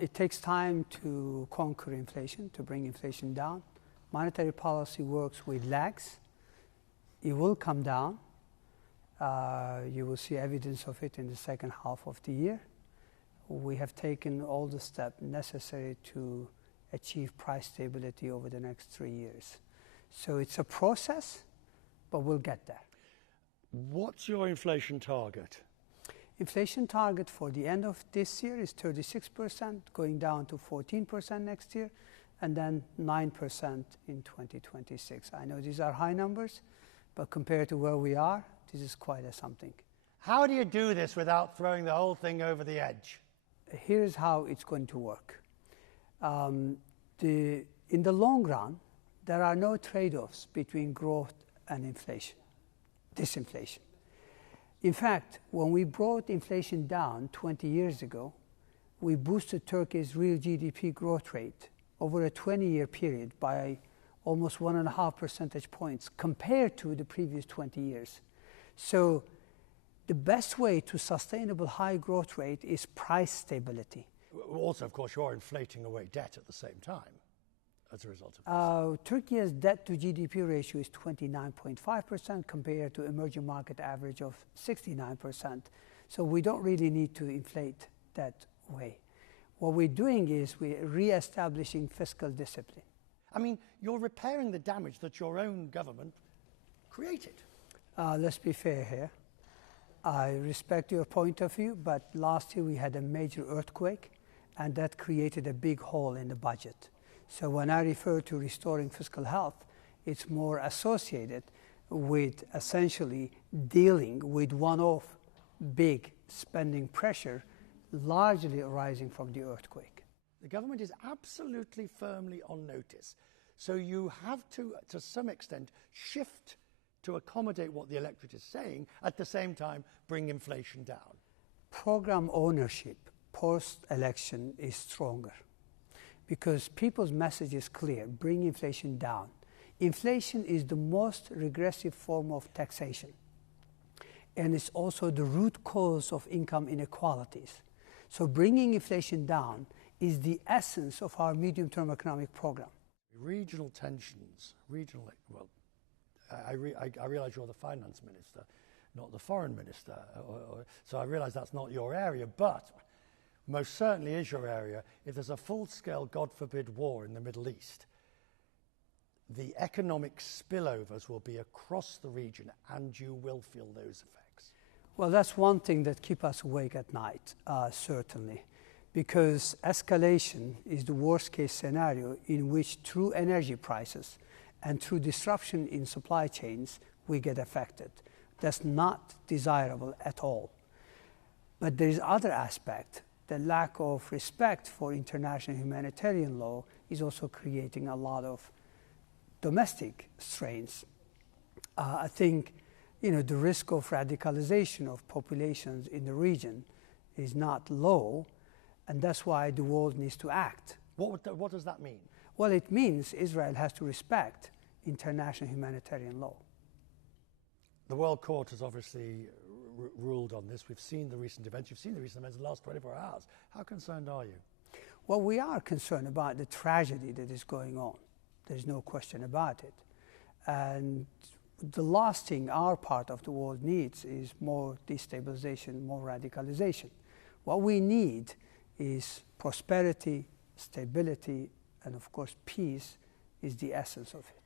It takes time to conquer inflation, to bring inflation down. Monetary policy works with lags. It will come down. You will see evidence of it in the second half of the year. We have taken all the steps necessary to achieve price stability over the next 3 years. So it's a process, but we'll get there. What's your inflation target? Inflation target for the end of this year is 36%, going down to 14% next year, and then 9% in 2026. I know these are high numbers, but compared to where we are, this is quite a something. How do you do this without throwing the whole thing over the edge? Here's how it's going to work. In the long run, there are no trade-offs between growth and inflation, disinflation. In fact, when we brought inflation down 20 years ago, we boosted Turkey's real GDP growth rate over a 20-year period by almost 1.5 percentage points compared to the previous 20 years. So the best way to sustainable high growth rate is price stability. Also, of course, you're inflating away debt at the same time as a result of this. Turkey's debt to GDP ratio is 29.5% compared to emerging market average of 69%. So we don't really need to inflate that way. What we're doing is we're re-establishing fiscal discipline. I mean, you're repairing the damage that your own government created. Let's be fair here. I respect your point of view, but last year we had a major earthquake, and that created a big hole in the budget. So when I refer to restoring fiscal health, it's more associated with essentially dealing with one-off big spending pressure, largely arising from the earthquake. The government is absolutely firmly on notice. So you have to some extent, shift to accommodate what the electorate is saying, at the same time bring inflation down. Program ownership post-election is stronger because people's message is clear: bring inflation down. Inflation is the most regressive form of taxation, and it's also the root cause of income inequalities. So bringing inflation down is the essence of our medium-term economic program. Regional tensions, I realize you're the finance minister, not the foreign minister, so I realize that's not your area, but most certainly is your area. If there's a full-scale, God forbid, war in the Middle East, the economic spillovers will be across the region, and you will feel those effects. Well, that's one thing that keeps us awake at night, certainly, because escalation is the worst-case scenario in which through energy prices and through disruption in supply chains, we get affected. That's not desirable at all. But there is other aspect. The lack of respect for international humanitarian law is also creating a lot of domestic strains. I think, the risk of radicalization of populations in the region is not low, and that's why the world needs to act. What does that mean? Well, it means Israel has to respect international humanitarian law. The World Court has obviously ruled on this. We've seen the recent events. You've seen the recent events in the last 24 hours. How concerned are you? Well, we are concerned about the tragedy that is going on. There's no question about it. And the last thing our part of the world needs is more destabilization, more radicalization. What we need is prosperity, stability, and of course peace is the essence of it.